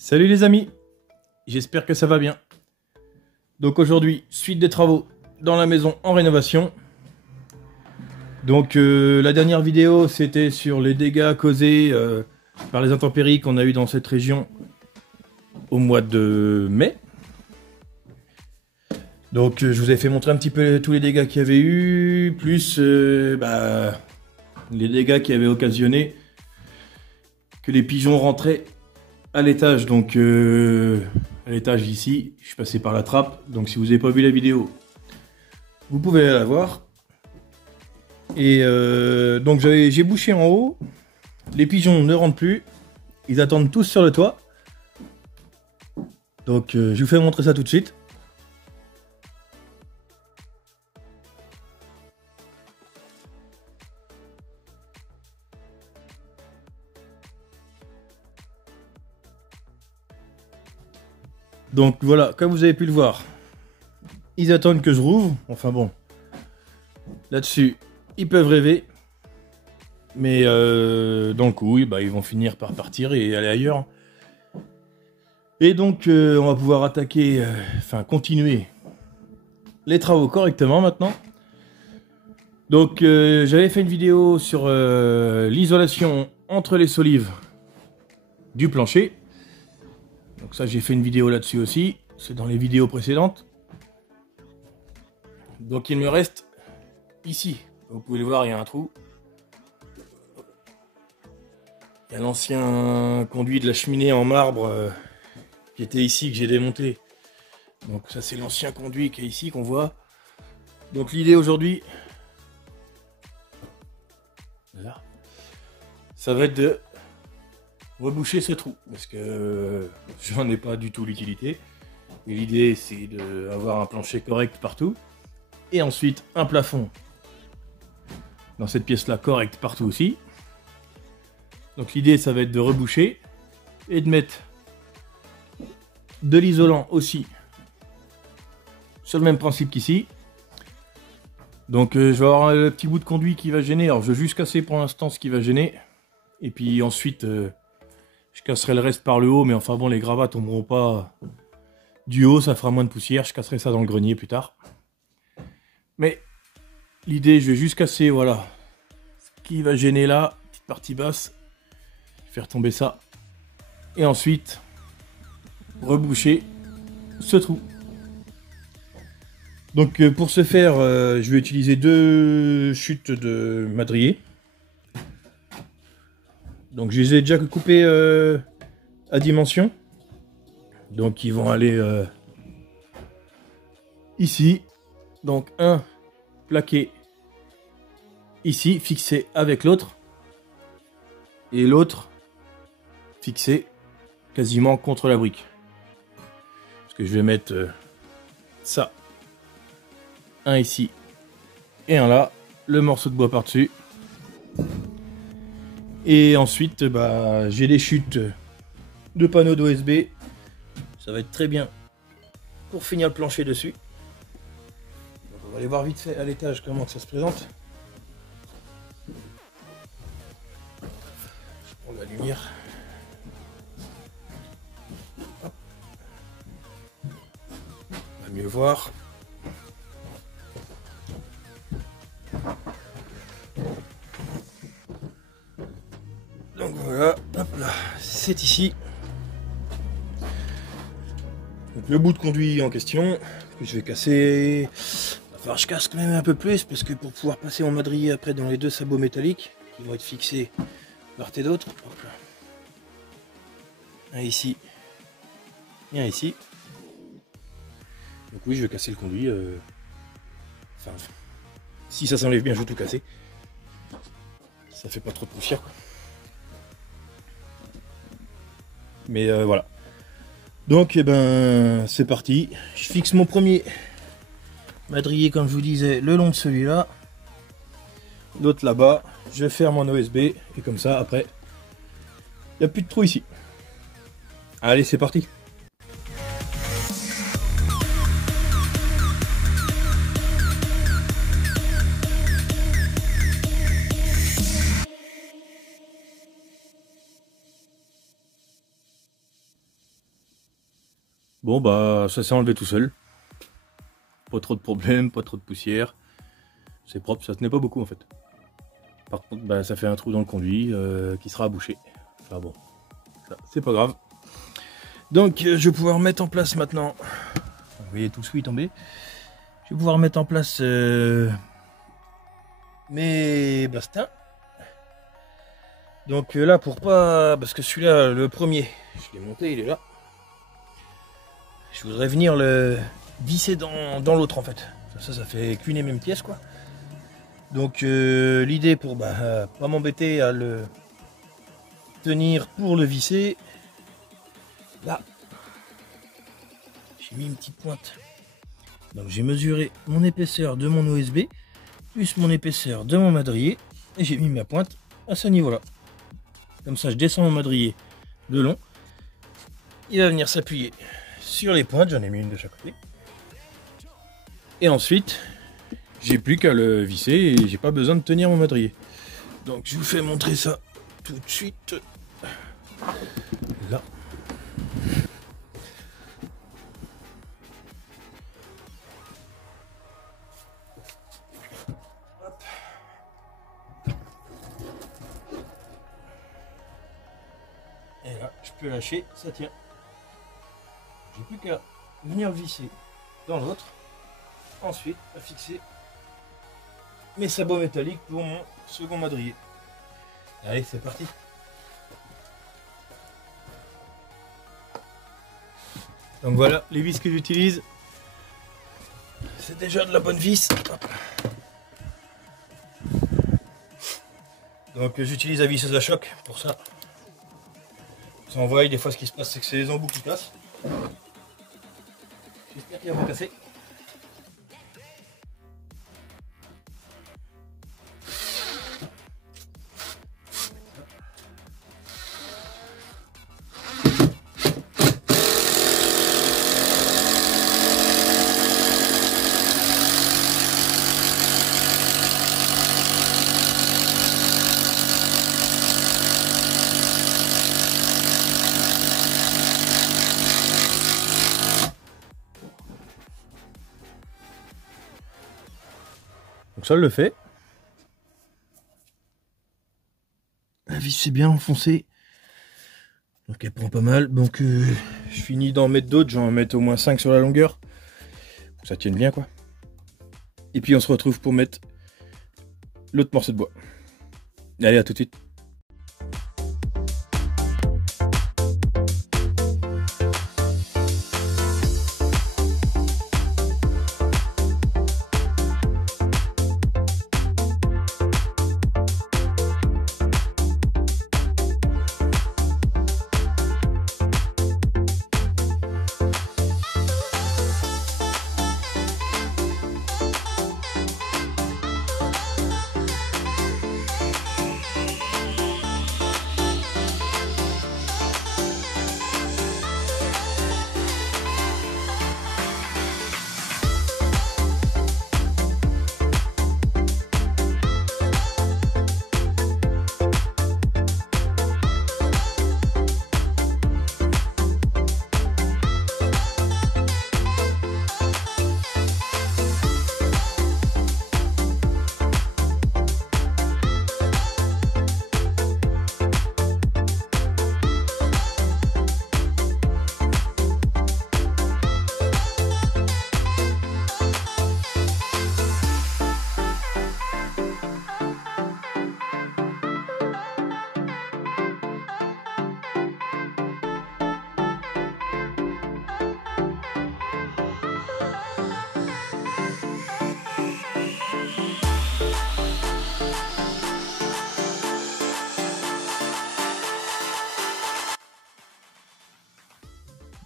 Salut les amis, j'espère que ça va bien. Donc aujourd'hui, suite des travaux dans la maison en rénovation. Donc la dernière vidéo c'était sur les dégâts causés par les intempéries qu'on a eu dans cette région au mois de mai. Donc je vous ai fait montrer un petit peu tous les dégâts qu'il y avait eu, plus les dégâts qui avaient occasionné que les pigeons rentraient à l'étage. Donc à l'étage ici, je suis passé par la trappe. Donc si vous n'avez pas vu la vidéo, vous pouvez aller la voir. Et donc j'ai bouché en haut. Les pigeons ne rentrent plus. Ils attendent tous sur le toit. Donc je vous fais montrer ça tout de suite. Donc voilà, comme vous avez pu le voir, ils attendent que je rouvre. Enfin bon, là-dessus, ils peuvent rêver. Mais dans le coup, oui, ils vont finir par partir et aller ailleurs. Et donc, on va pouvoir attaquer, continuer les travaux correctement maintenant. Donc, j'avais fait une vidéo sur l'isolation entre les solives du plancher. Donc ça, j'ai fait une vidéo là-dessus aussi. C'est dans les vidéos précédentes. Donc, il me reste ici. Vous pouvez le voir, il y a un trou. Il y a l'ancien conduit de la cheminée en marbre qui était ici, que j'ai démonté. Donc ça, c'est l'ancien conduit qui est ici, qu'on voit. Donc l'idée aujourd'hui, là, ça va être de reboucher ce trou. Parce que j'en ai pas du tout l'utilité. Et l'idée, c'est d'avoir un plancher correct partout. Et ensuite, un plafond dans cette pièce-là correct partout aussi. Donc l'idée, ça va être de reboucher et de mettre de l'isolant aussi sur le même principe qu'ici. Donc je vais avoir le petit bout de conduit qui va gêner. Alors je vais juste casser pour l'instant ce qui va gêner. Et puis ensuite, je casserai le reste par le haut. Mais enfin bon, les gravats tomberont pas du haut, ça fera moins de poussière. Je casserai ça dans le grenier plus tard. Mais l'idée, je vais juste casser, voilà, ce qui va gêner là, petite partie basse. Faire tomber ça et ensuite reboucher ce trou. Donc pour ce faire, je vais utiliser 2 chutes de madrier. Donc je les ai déjà coupées à dimension. Donc ils vont aller ici. Donc un plaqué ici, fixé avec l'autre, et l'autre fixé quasiment contre la brique. Parce que je vais mettre ça, un ici et un là, le morceau de bois par dessus. Et ensuite j'ai des chutes de panneaux d'OSB. Ça va être très bien pour finir le plancher dessus. Donc on va aller voir vite fait à l'étage comment ça se présente. Je prends la lumière. Mieux voir. Donc voilà, hop là, c'est ici. Donc le bout de conduit en question, que je vais casser. Il va falloir que je casse quand même un peu plus, parce que pour pouvoir passer en madrier après dans les 2 sabots métalliques, qui vont être fixés de part et d'autre. Un ici et un ici. Donc oui, je vais casser le conduit. Si ça s'enlève bien, je vais tout casser. Ça fait pas trop de poussière, quoi. Mais voilà. Donc, c'est parti. Je fixe mon premier madrier, comme je vous disais, le long de celui-là. L'autre là-bas. Je ferme en OSB. Et comme ça, après, il n'y a plus de trou ici. Allez, c'est parti. Bon bah ça s'est enlevé tout seul. Pas trop de problèmes, pas trop de poussière. C'est propre, ça tenait pas beaucoup en fait. Par contre bah, ça fait un trou dans le conduit qui sera à boucher. Enfin bon, c'est pas grave. Donc je vais pouvoir mettre en place maintenant. Vous voyez tout celui tomber. Je vais pouvoir mettre en place mes bastins. Donc là pour pas... Parce que celui-là, le premier, je l'ai monté, il est là. Je voudrais venir le visser dans l'autre en fait. Ça fait qu'une et même pièce quoi. Donc l'idée pour pas m'embêter à le tenir pour le visser. Là, j'ai mis une petite pointe. Donc j'ai mesuré mon épaisseur de mon OSB plus mon épaisseur de mon madrier et j'ai mis ma pointe à ce niveau-là. Comme ça, je descends mon madrier de long. Il va venir s'appuyer sur les pointes. J'en ai mis une de chaque côté. Et ensuite, j'ai plus qu'à le visser et j'ai pas besoin de tenir mon madrier. Donc je vous fais montrer ça tout de suite. Là. Et là, je peux lâcher, ça tient. J'ai plus qu'à venir visser dans l'autre. Ensuite, à fixer mes sabots métalliques pour mon second madrier. Allez, c'est parti. Donc voilà, les vis que j'utilise. C'est déjà de la bonne vis. Hop. Donc j'utilise la visseuse à choc pour ça. Ça envoie, des fois ce qui se passe c'est que c'est les embouts qui cassent. J'espère qu'ils vont casser. Donc ça le fait. La vis est bien enfoncée. Donc elle prend pas mal. Donc je finis d'en mettre d'autres. Je vais en mettre au moins 5 sur la longueur. Pour que ça tienne bien quoi. Et puis on se retrouve pour mettre l'autre morceau de bois. Allez, à tout de suite.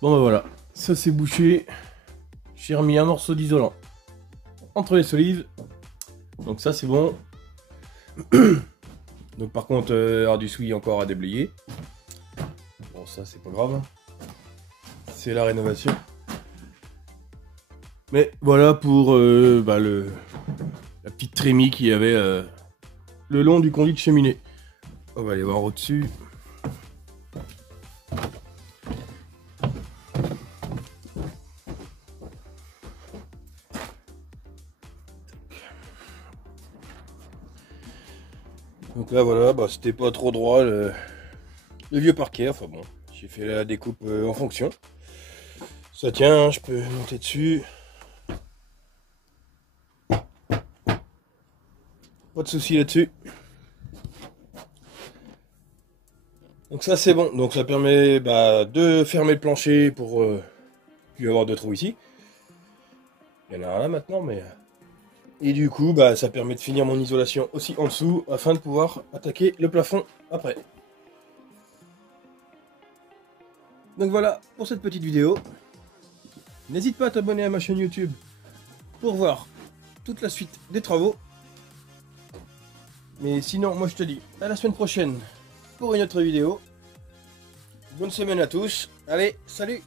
Bon bah voilà, ça c'est bouché. J'ai remis un morceau d'isolant entre les solives. Donc ça c'est bon. Donc par contre, du souille encore à déblayer. Bon ça c'est pas grave. C'est la rénovation. Mais voilà pour la petite trémie qu'il y avait le long du conduit de cheminée. On va aller voir au-dessus. Donc là voilà, bah, c'était pas trop droit le vieux parquet, enfin bon, j'ai fait la découpe en fonction. Ça tient, je peux monter dessus. Pas de souci là-dessus. Donc ça c'est bon, donc ça permet de fermer le plancher pour plus avoir de trous ici. Il y en a un là maintenant, mais... Et du coup, ça permet de finir mon isolation aussi en dessous, afin de pouvoir attaquer le plafond après. Donc voilà pour cette petite vidéo. N'hésite pas à t'abonner à ma chaîne YouTube pour voir toute la suite des travaux. Mais sinon, moi je te dis à la semaine prochaine pour une autre vidéo. Bonne semaine à tous. Allez, salut!